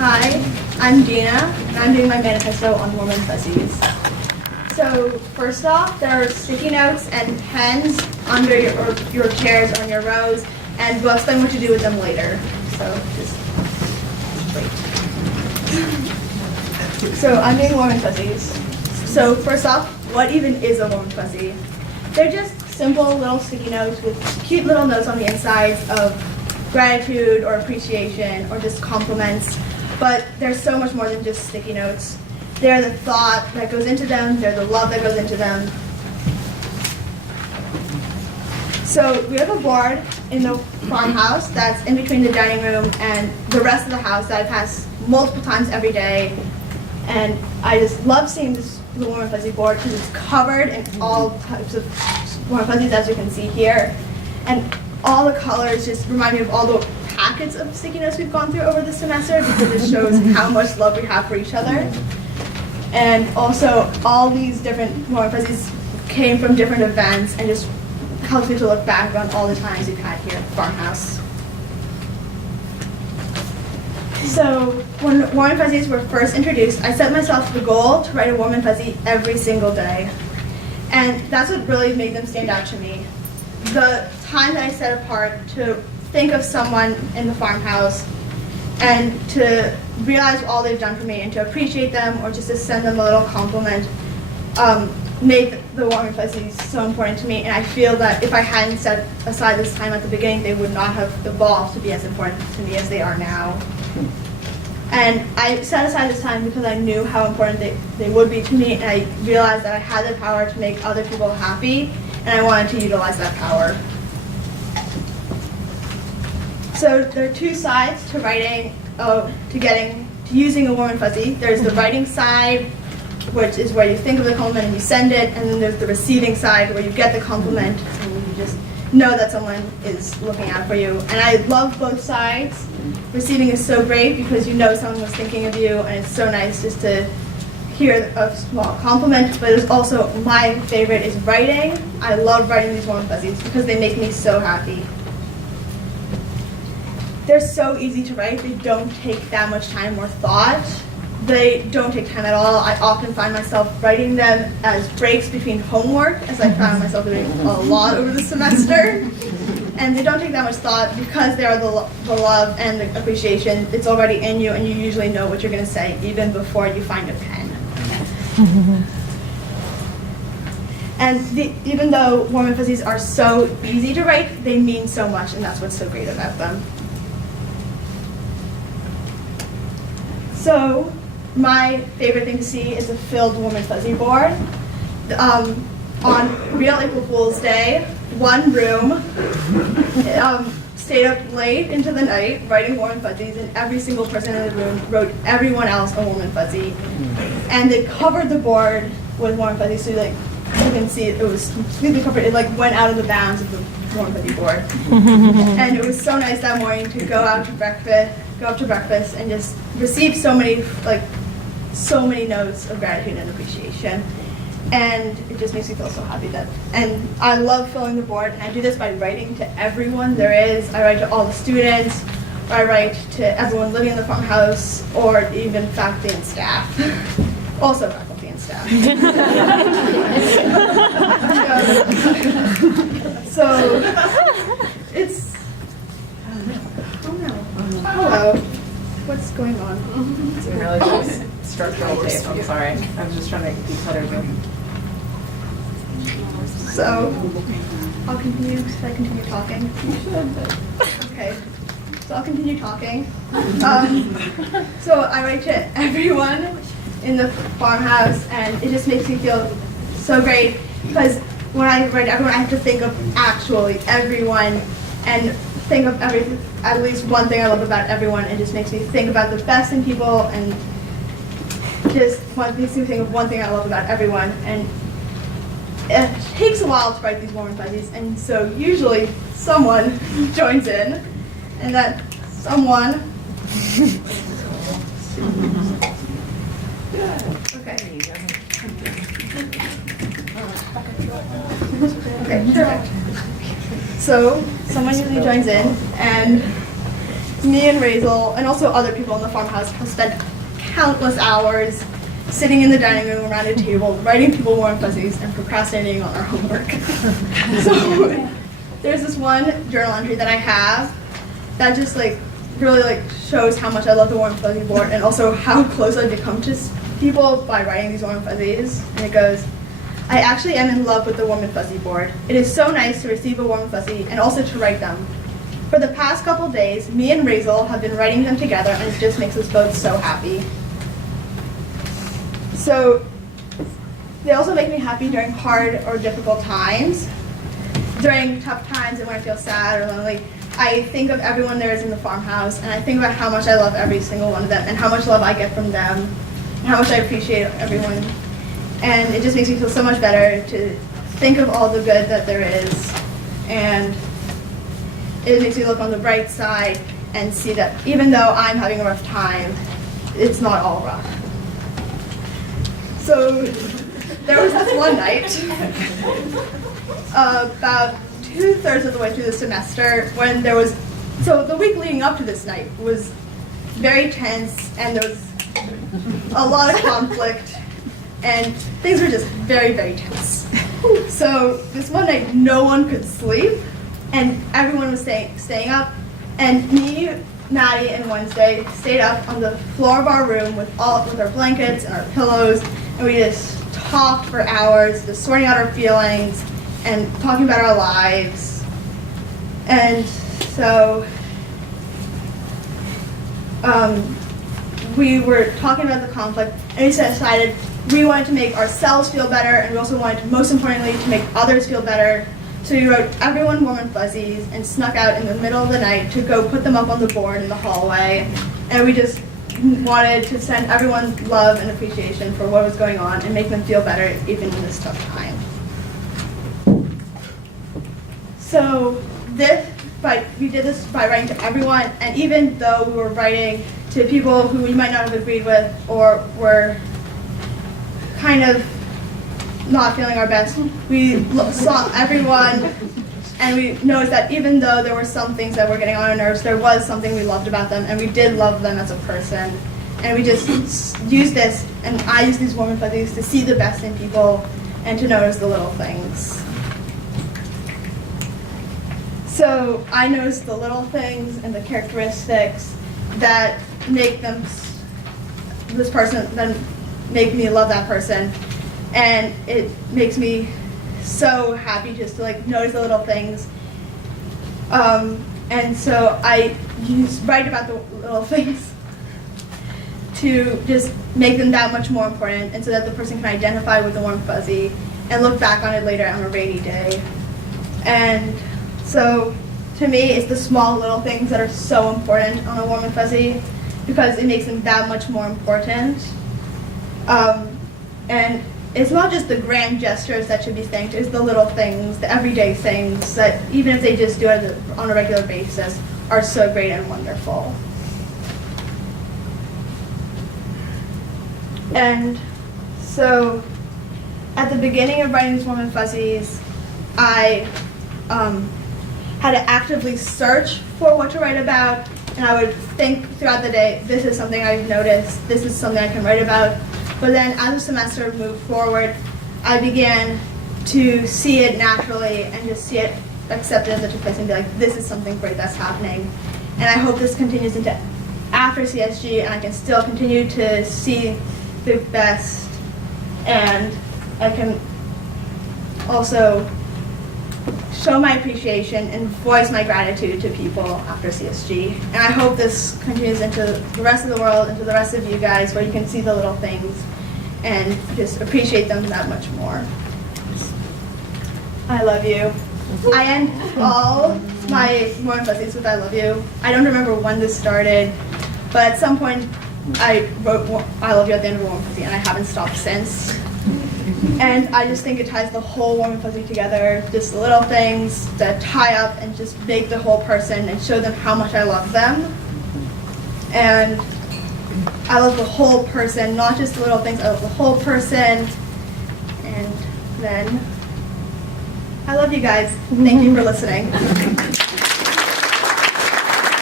Hi, I'm Dina, and I'm doing my manifesto on woman fuzzies. So first off, there are sticky notes and pens under your chairs on your rows, and we'll explain what to do with them later. So just wait. So I'm doing woman fuzzies. So first off, what even is a woman fuzzy? They're just simple little sticky notes with cute little notes on the insides of gratitude or appreciation or just compliments, but they're so much more than just sticky notes. They're the thought that goes into them, they're the love that goes into them. So we have a board in the farmhouse that's in between the dining room and the rest of the house that I pass multiple times every day. And I just love seeing this little warm and fuzzy board because it's covered in all types of warm and fuzzies, as you can see here. And all the colors just remind me of all the packets of sticky notes we've gone through over the semester because it shows how much love we have for each other. And also, all these different warm and fuzzies came from different events and just helps me to look back on all the times we've had here at the farmhouse. So when warm and fuzzies were first introduced, I set myself the goal to write a warm and fuzzy every single day. And that's what really made them stand out to me. The time that I set apart to think of someone in the farmhouse and to realize all they've done for me and to appreciate them or just to send them a little compliment made the warm and fuzzies so important to me. And I feel that if I hadn't set aside this time at the beginning, they would not have evolved to be as important to me as they are now. And I set aside this time because I knew how important they would be to me, and I realized that I had the power to make other people happy, and I wanted to utilize that power. So there are two sides to writing, to using a warm and fuzzy. There's the writing side, which is where you think of the compliment and you send it, and then there's the receiving side where you get the compliment and you just know that someone is looking out for you. And I love both sides. Receiving is so great because you know someone was thinking of you, and it's so nice just to hear a small compliment. But it's also, my favorite is writing. I love writing these warm fuzzies because they make me so happy. They're so easy to write. They don't take that much time or thought. They don't take time at all. I often find myself writing them as breaks between homework, as I found myself doing a lot over the semester. And they don't take that much thought because they are the love and the appreciation. It's already in you, and you usually know what you're going to say even before you find a pen. And even though warm and fuzzies are so easy to write, they mean so much, and that's what's so great about them. So my favorite thing to see is a filled warm and fuzzy board. On real April Fool's Day, one room stayed up late into the night writing warm and fuzzies, and every single person in the room wrote everyone else a warm and fuzzy. And they covered the board with warm and fuzzies, so you can see it was completely covered. It went out of the bounds of the warm and fuzzy board. And it was so nice that morning to go up to breakfast and just receive so many notes of gratitude and appreciation. And it just makes me feel so happy and I love filling the board, and I do this by writing to everyone there is. I write to all the students, or I write to everyone living in the farmhouse, or even faculty and staff. Also faculty and staff. So it's, oh no, hello, what's going on? It's been really just structural tape, I'm sorry. I was just trying to declutter them. So, I'll continue, should I continue talking? You should, but... Okay, so I'll continue talking. So I write to everyone in the farmhouse, and it just makes me feel so great, because when I write to everyone, I have to think of actually everyone, and think of at least one thing I love about everyone. It just makes me think about the best in people, and just makes me think of one thing I love about everyone. And it takes a while to write these warm and fuzzies, and so usually someone joins in, and that someone. Okay. Okay, perfect. So someone usually joins in, and me and Razel, and also other people in the farmhouse, have spent countless hours sitting in the dining room around a table, writing people warm fuzzies and procrastinating on our homework. So there's this one journal entry that I have that just really shows how much I love the warm fuzzy board and also how close I've become to people by writing these warm fuzzies. And it goes, I actually am in love with the warm and fuzzy board. It is so nice to receive a warm fuzzy and also to write them. For the past couple days, me and Razel have been writing them together, and it just makes us both so happy. So they also make me happy during hard or difficult times. During tough times and when I feel sad or lonely, I think of everyone there is in the farmhouse, and I think about how much I love every single one of them and how much love I get from them and how much I appreciate everyone. And it just makes me feel so much better to think of all the good that there is. And it makes me look on the bright side and see that even though I'm having a rough time, it's not all rough. So there was this one night, about 2/3 of the way through the semester, when there was, so the week leading up to this night was very tense, and there was a lot of conflict, and things were just very, very tense. So this one night, no one could sleep, and everyone was staying up, and me, Maddie, and Wednesday stayed up on the floor of our room with our blankets and our pillows, and we just talked for hours, just sorting out our feelings and talking about our lives. And so we were talking about the conflict, and we decided we wanted to make ourselves feel better, and we also wanted, most importantly, to make others feel better. So we wrote everyone warm and fuzzies and snuck out in the middle of the night to go put them up on the board in the hallway. And we just wanted to send everyone love and appreciation for what was going on and make them feel better even in this tough time. So we did this by writing to everyone, and even though we were writing to people who we might not have agreed with or were kind of not feeling our best, we saw everyone, and we noticed that even though there were some things that were getting on our nerves, there was something we loved about them, and we did love them as a person. And we just used this, and I use these warm and fuzzies to see the best in people and to notice the little things. So I noticed the little things and the characteristics that make them, this person, then make me love that person. And it makes me so happy just to notice the little things. And so I write about the little things to just make them that much more important, and so that the person can identify with the warm fuzzy and look back on it later on a rainy day. And so to me, it's the small little things that are so important on a warm and fuzzy, because it makes them that much more important. And it's not just the grand gestures that should be thanked, it's the little things, the everyday things that, even if they just do it on a regular basis, are so great and wonderful. And so at the beginning of writing these warm and fuzzies, I had to actively search for what to write about, and I would think throughout the day, this is something I've noticed, this is something I can write about. But then as the semester moved forward, I began to see it naturally and just see it accepted as it took place and be like, this is something great that's happening. And I hope this continues into after CSG, and I can still continue to see the best, and I can also show my appreciation and voice my gratitude to people after CSG. And I hope this continues into the rest of the world, into the rest of you guys, where you can see the little things and just appreciate them that much more. I love you. I end all my warm fuzzies with I love you. I don't remember when this started, but at some point I wrote I love you at the end of a warm fuzzy, and I haven't stopped since. And I just think it ties the whole warm and fuzzy together, just the little things that tie up and just make the whole person and show them how much I love them. And I love the whole person, not just the little things, I love the whole person. And then I love you guys. Thank you for listening.